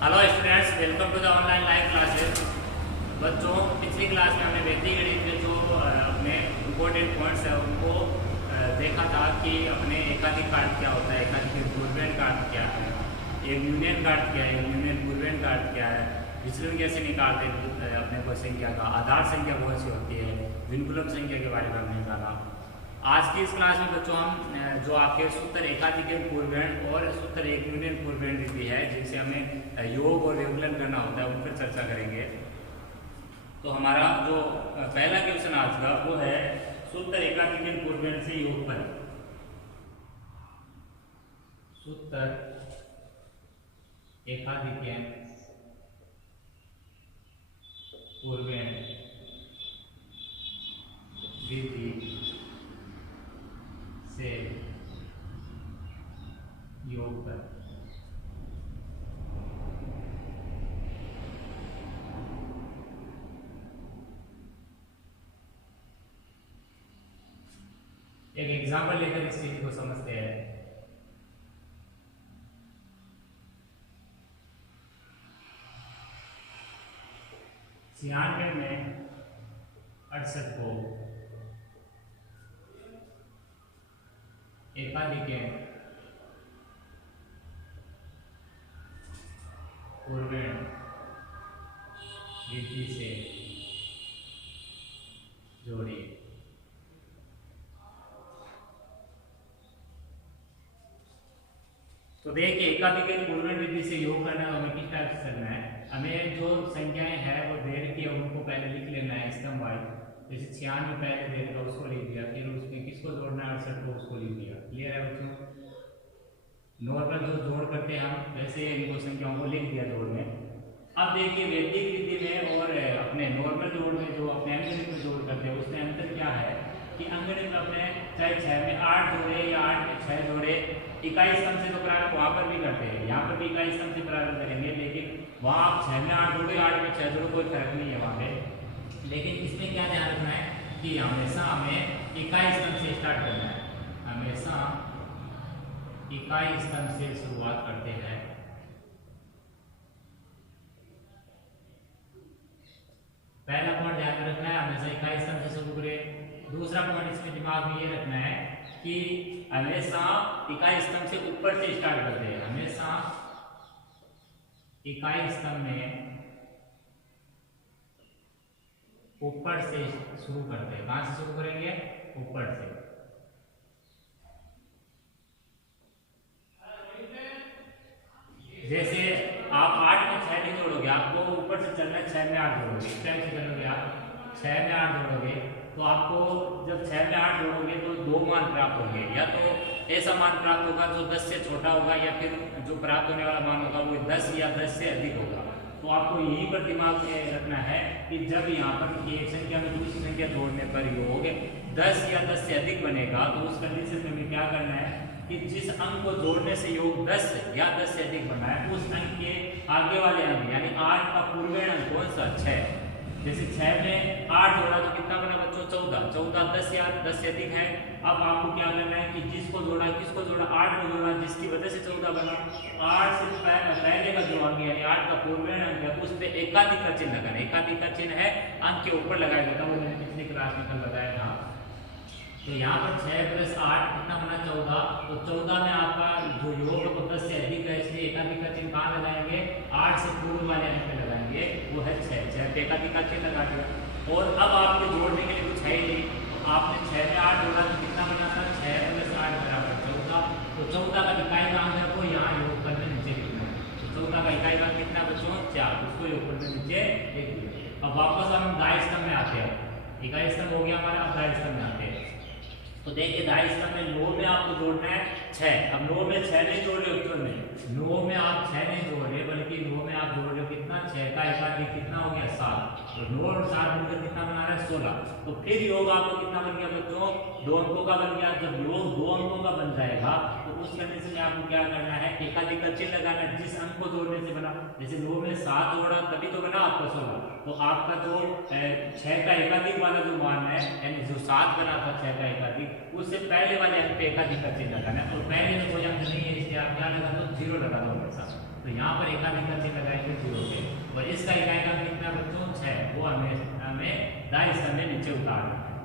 Hello students, welcome to the online live classes. बच्चों, पिछली class में हमने वैदिक गणित के जो अपने इम्पोर्टेंट पॉइंट्स है उनको देखा था कि अपने एकाधिक कार्ड क्या होता है, एकाधिक पूर्वेण कार्ड क्या है, एक यूनियन कार्ड क्या है, एक यूनियन पूर्वेण कार्ड क्या है, विचलन कैसे निकालते हैं अपने को संख्या का, आधार संख्या कौन सी होती है, विनकुलम संख्या के बारे में हमने जाना। आज की इस क्लास में बच्चों हम जो आपके सूत्र एकाधिक पूर्वेण और सूत्र एक यूनियन पूर्वेण विधि है जिनसे हमें योग और व्यवकलन करना होता है उन पर चर्चा करेंगे। तो हमारा जो पहला क्वेश्चन आज का वो है सूत्र एकाधिक पूर्वेण से योगफल। सूत्र एकाधिक पूर्वेण विधि से योगफल। एक एग्जाम्पल लेकर इस चीज को समझते हैं। 96 में 68 को एकाधिक पूर्वेण विधि से जोड़िए। तो देखिए, एकाधिक पूर्वेण विधि से योग करना है, हमें किस टाइप से करना है। हमें जो संख्याएं हैं वो दे रखी है उनको पहले लिख लेना है स्तंभ वाइज। जैसे 96 पहले दे रखा उसको लिख दिया, फिर उसमें किसको जोड़ना है 68 को उसको लिख दिया। क्लियर है बच्चों? नॉर्मल जो जोड़ करते हैं हम वैसे इनको संख्याओं को लिख दिया जोड़ में। अब देखिए, वैदिक विधि में और अपने नॉर्मल जोड़ में जो अपने अंकगणित में जोड़ करते हैं उसमें अंतर क्या है कि अंकगणित में अपने चाहे 6 में 8 जोड़े या 8 में 6 जोड़े, इकाई स्तंभ से तो प्रारंभ वहां पर भी करते हैं, यहाँ पर भी इकाई स्तंभ से प्रारंभ करेंगे, लेकिन वहां आप 6 में 8 जोड़ो 8 में 6 जोड़ो कोई फर्क नहीं है वहां पे। लेकिन इसमें क्या ध्यान रखना है कि हमेशा हमें इकाई स्तंभ से स्टार्ट करना है, हमेशा इकाई स्तंभ से शुरुआत करते हैं। पहला पॉइंट ध्यान में रखना है, हमेशा इकाई स्तंभ से शुरू करें। दूसरा पॉइंट इसमें दिमाग में ये रखना है कि हमेशा इकाई स्तंभ से ऊपर से स्टार्ट करते हैं, हमेशा इकाई स्तंभ में ऊपर से शुरू करते हैं। कहां से शुरू करेंगे? ऊपर से। जैसे आप 8 में 6 नहीं जोड़ोगे, आपको ऊपर से चलना है, 6 में 8 जोड़ोगे। इस टाइप से करोगे आप 6 में 8 जोड़ोगे तो आपको जब 6 में 8 जोड़ोगे तो 2 मान प्राप्त होंगे। या तो ऐसा मान प्राप्त होगा जो 10 से छोटा होगा, या फिर जो प्राप्त होने वाला मान होगा वो 10 या 10 से अधिक होगा। तो आपको यही पर दिमाग में रखना है कि जब यहाँ पर एक संख्या में दूसरी संख्या जोड़ने पर योग 10 या 10 से अधिक बनेगा तो उस कंडीशन में हमें क्या करना है कि जिस अंक को जोड़ने से योग 10 या 10 से अधिक बना है उस अंक के आगे वाले अंक यानी 8 का पूर्वेण अंक कौन सा? 6। जैसे 6 में 8 जोड़ा तो कितना बना बच्चों? 14। 14 10 या 10 से अधिक है। अब आपको क्या करना है कि जिसको जोड़ा, किसको जोड़ा? 8 को जोड़ा, जिसकी वजह से 14 बना। 8 से पहले का जो अंक यानी 8 का पूर्वेण अंक है उस पर एकाधिक का चिन्ह लगाना। एकाधिक का चिन्ह है अंक के ऊपर लगाया जाता है, वो मैंने पिछली क्लास में कल बताया था। तो यहाँ पर 6 प्लस 8 कितना बना? 14। तो 14 में आपका जो योग है वो 10 से अधिक है, इसलिए एकाधिक का चिन्ह कहाँ लगाएंगे? 8 से पूर्व वाले अंक पे लगाएंगे, वो है 6। 6 पे एकाधिक का चिन्ह लगा दिया। और अब आपके जोड़ने के लिए कुछ है ही नहीं, तो आपने 6 में 8 जोड़ा तो कितना बना था? 6 प्लस 8 बराबर 14। तो 14 का इकाई मान को यहाँ योग करने नीचे लिखना है। तो 14 का इकाई मान कितना बच्चों? 4। उसको योग करने नीचे लिख दिया। अब वापस हम दाई स्तंभ में आते हैं। इकाई स्तंभ हो गया हमारा, अब दाई स्तंभ में आते हैं। तो देखिए, दाई स्तंभ में 9 में आपको जोड़ना है 6। अब 9 में 6 नहीं जोड़ रहे उत्तर में, 9 में आप 6 नहीं जोड़ रहे बल्कि 9 में आप जोड़ रहे हो कितना? 6 का एकाधिक कितना हो गया? 7। तो 9 और 7 मिलकर कितना बना रहा है? 16। तो फिर योग आपको कितना बन गया बच्चों? 2 अंकों का बन गया। जब योग 2 अंकों का बन जाएगा तो उस कंडीशन में आपको क्या करना है? एकाधिक का चिन्ह लगाना है जिस अंक को जोड़ने से बना। जैसे 9 में 7 जोड़ा तभी तो बना आपका 16। तो आपका जो 6 का एकाधिक वाला जो मान है यानी जो 7 बना था 6 का एकाधिक, उससे पहले वाले अंक पे एकाधिक का चिन्ह लगाना है। और पहले में कोई अंक नहीं है इसलिए आप क्या लगा दो? 0 लगा दो हमेशा। तो तो यहाँ पर एकाधिक का चिन्ह लगाएंगे 0 पे, और इसका इकाई का कितना बच्चों 6, वो हमें दाएं स्तंभ में नीचे उतार देना है।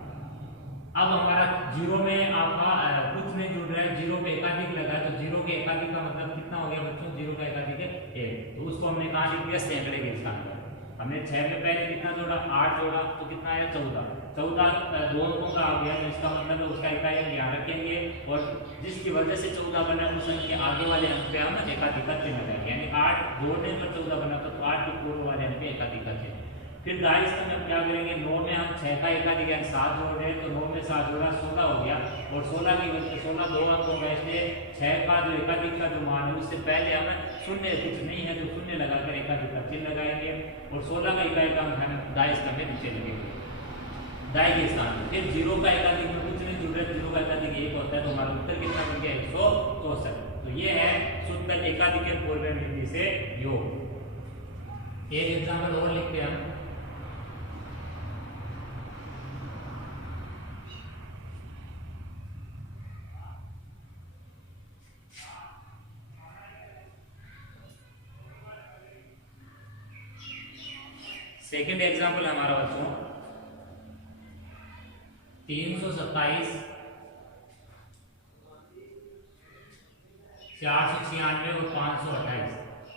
अब हमारा 0 में आपका कुछ नहीं जुड़ रहा है, 0 पे एकाधिक लगा है, तो 0 के एकाधिक का मतलब कितना हो गया बच्चों, 0 का एकाधिक है 1, तो उसको हमने कहा लिख दिया सैकड़े के स्थान पर। हमने 6 में पहले कितना जोड़ा, 8 जोड़ा, तो कितना आया 14, 14 दो अंकों का आ गया, तो इसका मतलब है उसका इकाई हम यहाँ रखेंगे, और जिसकी वजह से 14 बना उस अंक के आगे वाले अंक पे हम एकाधिक का चिन्ह लगाएंगे, यानी 8 जोड़ने पर 14 बना, तो 8 के पूर्व वाले अंक पे एकाधिक का चिन्ह। फिर दाएं स्तंभ में हम क्या करेंगे, 9 में हम 6 का एकाधिक यानी 7 जोड़ रहे हैं, तो 9 में 7 जोड़ा 16 हो गया, और 16 की वजह से 16 दो अंक होगा, इसलिए 6 का जो एकाधिक का जो मान है उससे पहले हम शून्य कुछ नहीं है तो शून्य लगाकर एकाधिक का चिन्ह लगाएंगे, और 16 का इकाई का हम दाएं स्तंभ में नीचे लगेंगे दाएं के स्थान पर। फिर 0 का एकाधिक में कुछ नहीं जुड़ रहा है, 0 का एकाधिक 1 होता है, तो हमारा उत्तर कितना बन गया 164। तो ये है सूत्र एकाधिक के पूर्व वृद्धि से योग। एक एग्जाम्पल और लिखते हैं हम। सेकेंड एग्जाम्पल हमारा बच्चों 327, 496 और 528,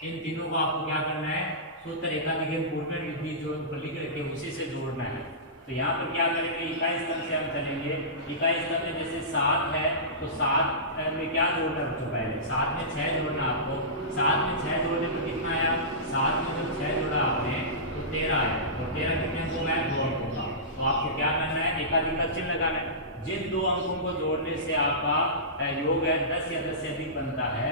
इन तीनों को आपको क्या करना है, सूत्र एकाधिक पूर्व वृद्धि जो लिख रखे उसी से जोड़ना है। तो यहाँ पर क्या करेंगे, इकाई स्तंभ से हम चलेंगे, इकाई स्तंभ में जैसे 7 है, तो 7 में क्या जोड़ना है बच्चों, पहले 7 में 6 जोड़ना आपको, 7 में 6 जोड़ने पर कितना आया, 7 में जब 6 जोड़ा आपने तो 13 आया, और 13 कितने अंकों का है, 2 अंकों का। तो आपको क्या करना है, एकाधिक का चिन्ह लगाना है। जिन दो अंकों को जोड़ने से आपका योग है 10 या 10 से अधिक बनता है,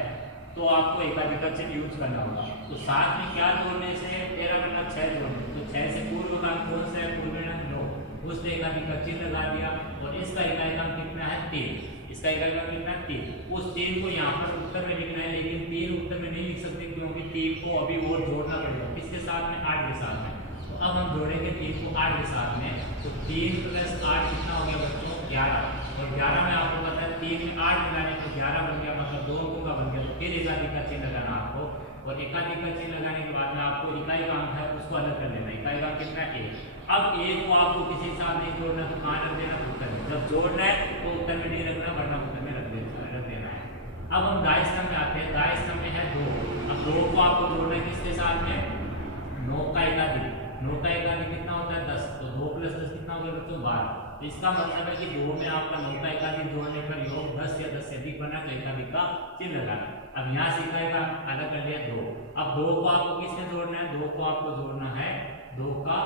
तो आपको एकाधिक का चिन्ह यूज करना होगा। तो 7 में क्या जोड़ने से 13 बनना, 6 जोड़ने, तो 6 से पूर्व का अंक कौन सा है, पूर्व 9, उसने एकाधिक का चिन्ह लगा दिया, और इसका इकाई का कितना है 3, इसका इकाई का कितना है 3, उस 3 को यहाँ पर उत्तर में लिखना है, लेकिन 3 उत्तर में नहीं लिख सकते क्योंकि 3 को अभी और जोड़ना पड़ेगा, किसके साथ में, 8 के साथ में। तो अब हम जोड़ेंगे 3 को 8 के साथ में, तो 3 + 8 कितना हो गया बच्चों, 11, और 11 में आपको पता है 3 में 8 मिलाने पर 11 बन गया, मतलब 2 अंकों का बन गया। तो फिर एकाधिक का चिन्ह लगाना आपको, और एकाधिक का चिन्ह लगाने के बाद में आपको इकाई का अंक है उसको अलग कर लेना, इकाई का कितना है 1। अब 1 को आपको किसी के साथ नहीं जोड़ना, तो कहाँ रख देना, उत्तर में। जब जोड़ना है तो उत्तर में नहीं रखना, वरना उत्तर में रख देना है। अब हम दाएं स्तंभ में आते हैं, दाएं स्तंभ में है 2, अब 2 को आपको जोड़ना है किसके साथ में, 9 का एकाधिक, 9 का एकाधिक कितना होता है 10, तो 2 + 10 कितना हो गया बच्चों 12। तो इसका मतलब है कि 2 में आपका 9 का एकाधिक जोड़ने पर योग 10 या 10 से अधिक बना, तो एकाधिक का चिन्ह लगाना। अब यहाँ से इकाई का अलग कर लिया 2, अब 2 को आपको किससे जोड़ना है, 2 को आपको जोड़ना है 2 का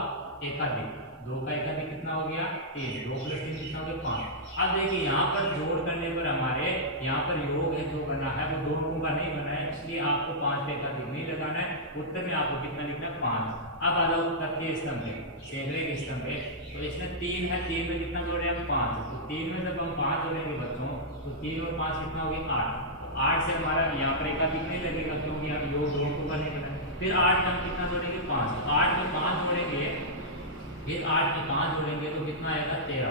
एकाधिक, 2 का एकाधिक कितना हो गया 3, 2 + 3 कितना हो गया 5। अब देखिए यहाँ पर जोड़ करने पर हमारे यहाँ पर योग है जो बना है वो 2 अंकों का नहीं बना है, इसलिए आपको 5 पे एकाधिक नहीं लगाना है, उत्तर में आपको कितना लिखना है 5। अब आ जाओ तृतीय स्तंभ में, सैकड़े के स्तंभ में, तो इसमें 3 है, 3 में कितना जोड़े हम 5, तो 3 में जब हम 5 जोड़ेंगे बच्चों, तो 3 और 5 कितना हो गया 8, तो 8 से हमारा यहाँ पर एकाधिक नहीं लगेगा क्योंकि हम योग 2 अंकों का नहीं बना। फिर 8 में हम कितना जोड़ेंगे 5, तो 8 में 5 जोड़ेंगे, फिर 8 में 5 जोड़ेंगे तो कितना आएगा 13,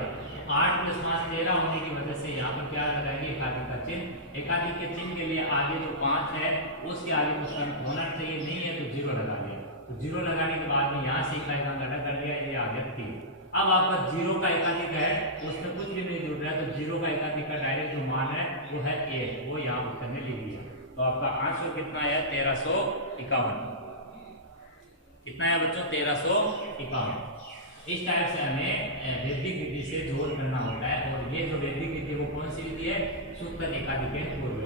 8 + 5 13 होने की वजह से यहाँ पर क्या लगाएंगे एकाधिक का चिन्ह। एकाधिक के चिन्ह के लिए आगे जो 5 है उसके आगे कुछ अंक होना चाहिए, नहीं है तो 0 लगा दिया, तो 0 लगाने के बाद में यहाँ से इकाई का गणना कर लिया, ये आ गया 3। अब आपका 0 का एकाधिक है, उसमें कुछ भी नहीं जुड़ रहा है, तो 0 का एकाधिक का डायरेक्ट जो मान है वो है 1, वो यहाँ उत्तर में लिख दिया। तो आपका आंसर कितना है 1351, कितना है बच्चों 1351। इस टाइप से हमें वैदिक विधि से जोड़ करना होता है, और ये जो वैदिक विधि वो कौन सी विधि है, सूत्र एकाधिक पूर्व।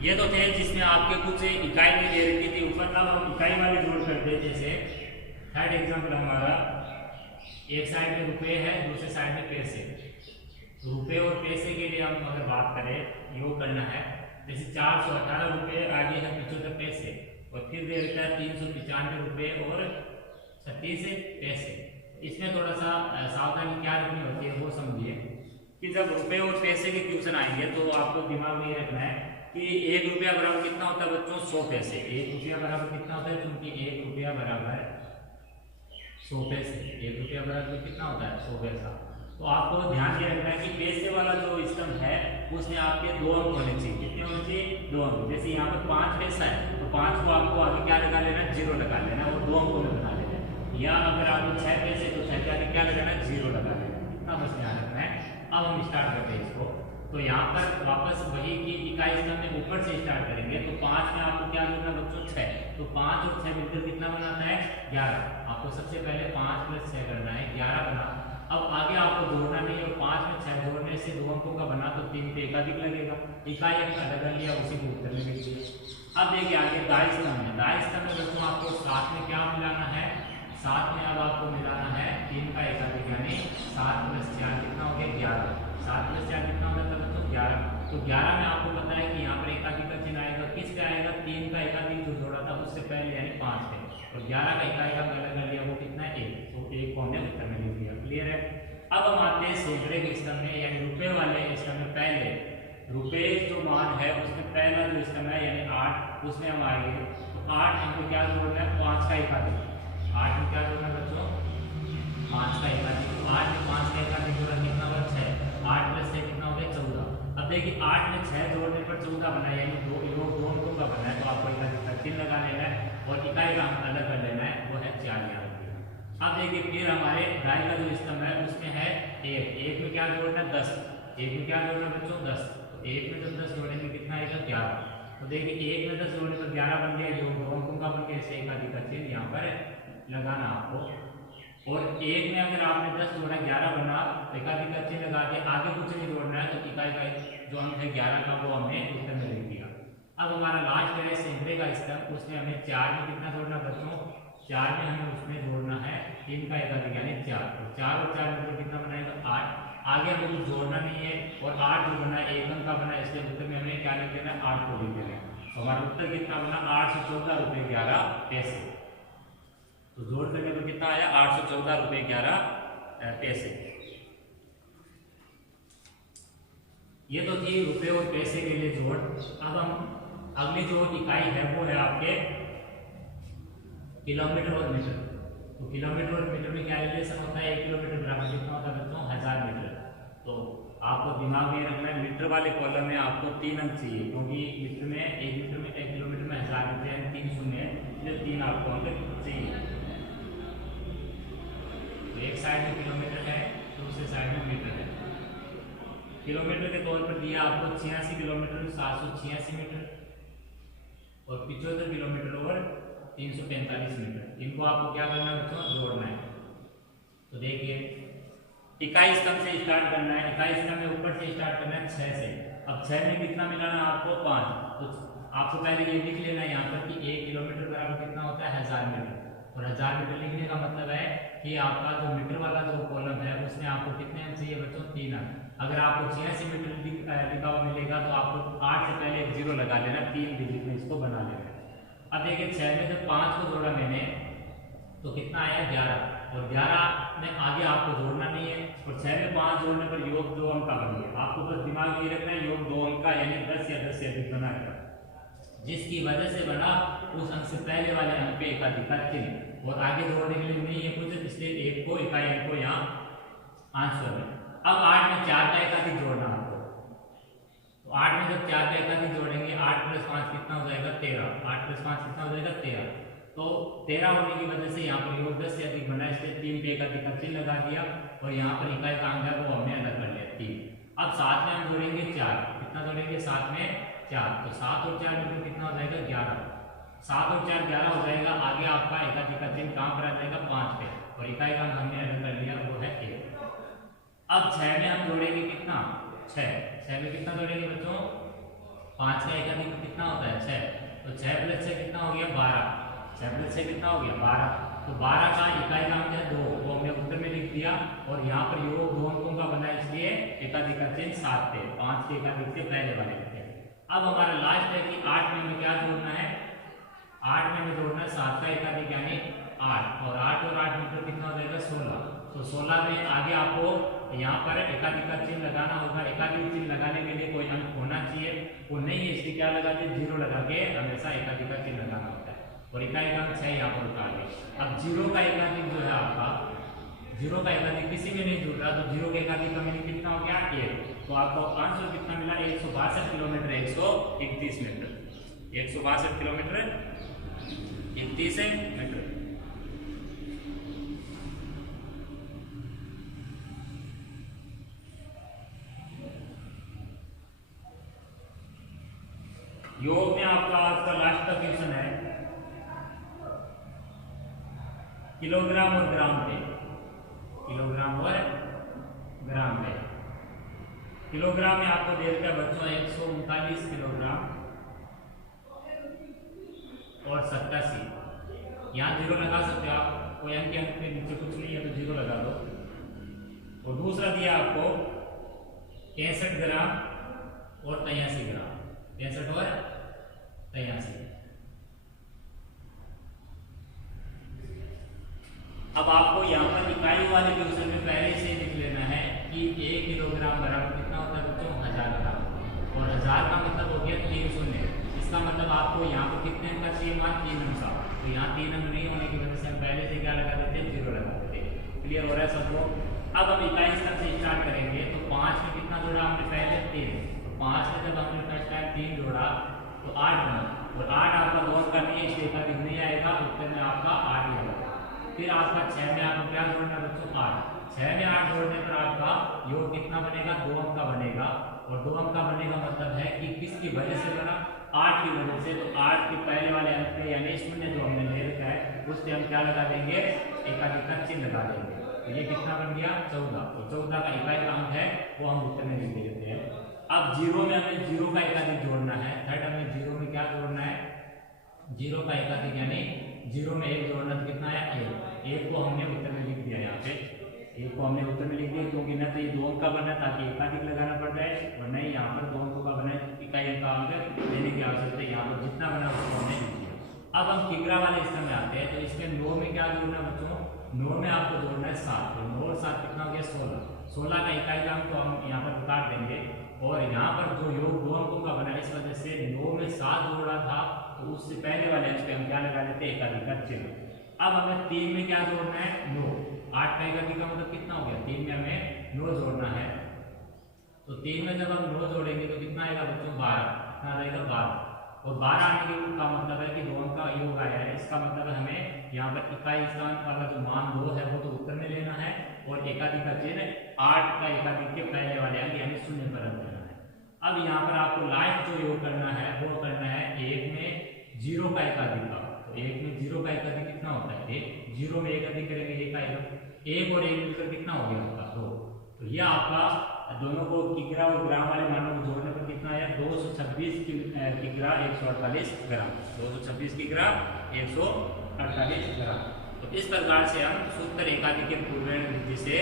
ये तो थे जिसमें आपके कुछ इकाई में दे रखी थी ऊपर, अब हम इकाई वाले जोड़ करते हैं। जैसे थर्ड एग्जांपल हमारा, एक साइड में रुपए है, दूसरे साइड में पैसे। तो रुपए और पैसे के लिए हम अगर बात करें, योग करना है, जैसे 418 रुपये आगे है 75 पैसे, और फिर दे रखा है 395 रुपये और 36 पैसे। इसमें थोड़ा सा सावधानी क्या रखनी होती है वो समझिए कि जब रुपए और पैसे के क्वेश्चन आएंगे तो आपको दिमाग में ये रखना है कि 1 रुपया बराबर कितना होता है बच्चों 100 पैसे। 1 रुपया बराबर कितना होता है, क्योंकि 1 रुपया बराबर 100 पैसे, 1 रुपया बराबर कितना होता है 100 पैसा। तो आपको ध्यान ये रखना है कि पैसे वाला जो स्तंभ है उसमें आपके 2 अंक होने चाहिए। कितने होने चाहिए? 2 अंक। जैसे यहाँ पर 5 पैसा है तो 5 को आपको आगे क्या लगा लेना? 0 लगा लेना और 2 अंकों में बना लेना है। या अगर आपको 6 पैसे तो 6 के आगे क्या लगाना? 0 लगा लेना। इतना बस ध्यान रखना है। अब हम स्टार्ट करते हैं इसको। तो यहाँ पर वापस वही की इकाई स्तंभ में ऊपर से स्टार्ट करेंगे। तो 5 में आपको क्या जोड़ना बच्चों? 6। तो 5 और 6 मिलकर कितना बनाता है? 11। आपको सबसे पहले 5 + 6 करना है, 11 बना। अब आगे आपको जोड़ना नहीं है और 5 में 6 जोड़ने से 2 अंकों का बना तो 3 पे एकाधिक लगेगा। इकाई अंक अलग लिया, उसी को उत्तर में लिख दिया। अब देखिए आगे दाई स्तंभ में। दाई स्तंभ में बच्चों आपको 7 में क्या मिलाना है? 7 में अब आपको मिलाना है 3 का एकाधिक, यानी 7 + 4 कितना हो गया? 11। 7 + 4 कितना होता है बच्चों? 11। तो 11 में आपको पता है कि यहाँ पर एकाधिक का चिन्ह आएगा। किस पे आएगा? 3 का एकाधिक जो जोड़ा था उससे पहले, यानी 5 पे। और 11 का इकाई का अलग कर लिया, वो कितना है? 1। तो 1 को हमने उत्तर में लिख दिया। क्लियर है? अब हम आते हैं सैकड़े के स्तंभ में, यानी रुपए वाले स्तंभ में। पहले रुपए जो मान है उसमें पहला जो स्तंभ है यानी 8, उसमें हम आएंगे। तो 8 हमको क्या जोड़ना है? 5 का एकाधिक। 8 में क्या जोड़ना है बच्चों? 5 का एकाधिक। तो 8 में 5 का एकाधिक जोड़ा कितना हुआ? 6। 8 + 6 कितना हो गया? 14। अब देखिए 8 में 6 जोड़ने पर 14 बना है, यानी 2 अंकों का बना है। तो आपको एकाधिक का चिन्ह लगा लेना है और इकाई का अंक अलग कर लेना है, वो है 4। अब देखिए फिर हमारे दाई का जो स्तंभ है उसमें है 1। 1 में क्या जोड़ना है? 10। 1 में क्या जोड़ना बच्चों? 10। तो 1 में जब 10 जोड़ेंगे कितना आएगा? 11। तो देखिए 1 में 10 जोड़ने पर 11 बन गया, जो 2 अंकों का बन गया। इसे एकाधिक का चिन्ह यहाँ पर लगाना आपको। और 1 में अगर आपने 10 जोड़ा 11 बना, एकाधिक का चिन्ह लगा के आगे कुछ नहीं जोड़ना है, तो इकाई का जो अंक है 11 का वो हमने उत्तर में लिख दिया। अब हमारा लास्ट है सैकड़े का स्तंभ। उसमें हमें 4 में कितना जोड़ना बच्चों? 4 में हमें उसमें जोड़ना है 3 का एकाधिक, यानी 4। तो 4 और 4 मिलकर कितना बनाएगा? 8। आगे हमें कुछ जोड़ना नहीं है और 8 जो बना है 1 अंक का बना है, इसलिए उत्तर में हमें क्या लिख देना है? 8 को लिख देना है। तो हमारा उत्तर कितना बना? 814 रुपये 11 पैसे। तो जोड़ करके तो कितना आया? 814 रुपये 11 पैसे। ये तो थी रुपए और पैसे के लिए जोड़। अब हम अगली जो इकाई है वो है आपके किलोमीटर और मीटर। तो किलोमीटर और मीटर में क्या रिलेशन होता है? 1 किलोमीटर बराबर कितना होता है बच्चों? 1000 मीटर। तो आपको दिमाग में रखना है, मीटर वाले कॉलम में आपको 3 अंक चाहिए, क्योंकि मीटर में 1 किलोमीटर में 1000 मीटर यानी 3 शून्य है, इसलिए 3 आपको अंक चाहिए। तो एक साइड में किलोमीटर है, दूसरे साइड में मीटर है। किलोमीटर के तौर पर दिया आपको 86 किलोमीटर 786 मीटर और 75 किलोमीटर और 345 मीटर। इनको आपको क्या करना है बच्चों? जोड़ना है। तो देखिए इकाई स्तंभ से स्टार्ट करना है। इकाई स्तंभ में ऊपर से स्टार्ट करना है 6 से। अब 6 में कितना मिलाना आपको? 5। तो आपको पहले ये लिख लेना है यहाँ पर कि 1 किलोमीटर बराबर कितना होता है? 1000 मीटर। और 1000 मीटर लिखने का मतलब है कि आपका जो मीटर वाला जो कॉलम है उसमें आपको कितने अंक चाहिए बच्चों? 3 अंक। अगर आपको 86 मीटर लिखा हुआ मिलेगा तो आपको 8 से पहले एक 0 लगा लेना, 3 डिजिट में इसको बना लेना। अब देखिए 6 में जब 5 को जोड़ा मैंने तो कितना आया? 11। और 11 में आगे आपको जोड़ना नहीं है और 6 में 5 जोड़ने पर योग 2 अंक का बन गया। आपको बस दिमाग में रखना है योग 2 अंक का, यानी 10 या 10 से अधिक बना है। जिसकी वजह से बना उस अंक से पहले वाले अंक पे एकाधिक का चिन्ह, और आगे जोड़ने के लिए नहीं है कुछ, इसलिए 1 को इकाई अंक को यहाँ आंसर में। अब 8 में 4 का एकाधिक जोड़ना आपको। तो 8 में जब 4 का एकाधिक जोड़ेंगे 8 + 5 कितना हो जाएगा? 13। 8 + 5 कितना हो जाएगा? 13। तो 13 होने की वजह से यहाँ पर योग 10 से अधिक बना, इसलिए 3 पे एकाधिक का चिन्ह लगा दिया और यहाँ पर इकाई का अंक है वो हमने अलग कर लिया 3। अब 7 में हम जोड़ेंगे 4। कितना जोड़ेंगे? 7 में 4। तो 7 और 4 मिलकर कितना हो जाएगा? 11। 7 और 4 11 हो जाएगा। आगे आपका एकाधिक का चिन्ह कहाँ पर आ जाएगा? 5 पे, और इकाई का अंक हमने अलग कर लिया वो है 1। अब 6 में हम जोड़ेंगे कितना? 6। 6 में कितना जोड़ेंगे बच्चों? 5 का एकाधिक कितना होता है? 6। तो 6 + 6 कितना हो गया? 12। 6 + 6 कितना हो गया? 12। तो 12 का इकाई का अंक है 2, वो हमने उत्तर में लिख दिया और यहाँ पर योग 2 अंकों का बना, इसलिए एकाधिक का चिन्ह 7 पे, 5 के एकाधिक से पहले वाले थे। अब हमारा लास्ट है कि 8 में हमें क्या जोड़ना है? 8 में हमें जोड़ना है 7 का एकाधिक यानी 8, और 8 और 8 मिलकर कितना हो जाएगा? 16। तो 16 में आगे आपको यहाँ पर एकाधिक का चिन्ह लगाना होगा। एकाधिक चिन्ह लगाने के लिए कोई अंक होना चाहिए, वो नहीं है, इसलिए क्या लगा के 0 लगा के हमेशा एकाधिक का चिन्ह लगाना होता है, और इकाई का अंक 6 यहाँ पर उतार दिया। अब 0 का एकाधिक जो है आपका जीरो का एकाधिक किसी में नहीं जुड़ रहा, तो जीरो के एकाधिक का मीनिंग कितना हो गया 1। तो आपको आंसर कितना मिला 162 किलोमीटर 131 मीटर, 162 किलोमीटर 31 मीटर। योग में आपका आज का लास्ट का क्वेश्चन है किलोग्राम और ग्राम पे, किलोग्राम और ग्राम पे। किलोग्राम में आपको दे रखा है बच्चों 139 किलोग्राम और 87। यहाँ जीरो लगा सकते हो आप, कोई अंक के नीचे कुछ नहीं है तो जीरो लगा दो। और दूसरा दिया आपको 63 ग्राम और 83 ग्राम, 63 और 83। अब आपको यहाँ पर इकाई वाले क्वेश्चन में पहले से लिख लेना है कि 1 किलोग्राम बराबर कितना होता है बच्चों 1000 ग्राम, और 1000 का मतलब हो गया 3 शून्य। इसका मतलब आपको यहाँ पर कितने अंक का चाहिए मान 3 अंक का, तो यहाँ 3 अंक नहीं होने की वजह से हम पहले से क्या लगा देते हैं जीरो लगा देते हैं। क्लियर हो रहा है सबको। अब हम इकाई स्तर से स्टार्ट करेंगे। तो 5 में कितना जोड़ा हमने पहले 3, तो 5 में जब हमने फर्स्ट टाइम 3 जोड़ा तो 8 बना, और 8 आपका 2 का नहीं है इसलिए एकाधिक नहीं आएगा, उत्तर में आपका 8 ही आएगा। फिर आपका 6 में आपको क्या जोड़ना है बच्चों 8, 6 में 8 जोड़ने पर आपका योग कितना बनेगा 2 अंक का बनेगा, और 2 अंक का बनेगा मतलब है कि किसकी वजह से बना 8 की वजह से। तो 8 के पहले वाले अंक पे यानी शून्य जो हमने ले रखा है उससे हम क्या लगा देंगे एकाधिक का चिन्ह लगा देंगे। तो ये कितना बन गया 14, तो 14 का इकाई का अंक है वो हम उत्तर में लिख देते हैं। अब जीरो में हमें जीरो का एकाधिक जोड़ना है, थर्ड हमें जीरो में क्या जोड़ना है जीरो का एकाधिक, यानी जीरो में 1 जोड़ना तो कितना है 1 को हमने उत्तर में लिख दिया। यहाँ पे 1 को हमने उत्तर में लिख दिया क्योंकि ना तो ये 2 अंक का बना ताकि एकाधिक लगाना पड़ जाए, और नहीं यहाँ पर 2 अंकों का बना इकाई का अंक लेने की आवश्यकता है। यहाँ पर जितना बना उसको हमने लिख दिया। अब हम किग्रा वाले स्तर में आते हैं। तो इसमें 9 में क्या जोड़ना बच्चों 9 में आपको जोड़ना है 7, तो 9 और 7 कितना हो गया 16, 16 का इकाई का अंक तो हम यहाँ पर उतार देंगे। और यहाँ पर जो योग 2 अंकों का बना इस वजह से 9 में 7 जोड़ा था तो उससे पहले वाले अंक पे हम क्या लगा देते हैं एकाधिक का चिन्ह। अब हमें 3 में क्या जोड़ना है 9, 8 का एकाधिक का मतलब कितना हो गया 3 में हमें 9 जोड़ना है। तो 3 में जब हम 9 जोड़ेंगे तो कितना आएगा बच्चों 12, कितना रहेगा 12, और 12 आने का मतलब है कि 2 अंक का योग आया है। इसका मतलब है हमें यहाँ पर इकाई स्थान वाला जो मान 2 है वो तो उत्तर में लेना है, और एकाधिक का चिन्ह 8 का एकाधिक के पहले वाले अंक यानी शून्य पर रख देना है। अब यहाँ पर आपको लास्ट जो योग करना है वो करना है 1 में 0 का एकाधिक का। तो 1 में 0 का एकाधिक कितना होता है 1, 0 में एकाधिक करेंगे 1 आएगा, 1 और 1 मिलकर कितना हो गया आपका 2। तो यह आपका दोनों को किग्रा और ग्राम वाले मानों को जोड़ने पर कितना आया 226 किग्रा 148 ग्राम, 226 किग्रा 148 ग्राम। तो इस प्रकार से हम सूत्र एकाधिक के पूर्ववर्ती विधि से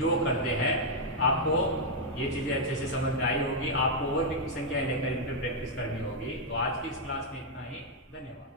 योग करते हैं। आपको ये चीज़ें अच्छे से समझ में आई होगी। आपको और भी संख्याएं लेकर इन पर प्रैक्टिस करनी होगी। तो आज की इस क्लास में इतना ही, धन्यवाद।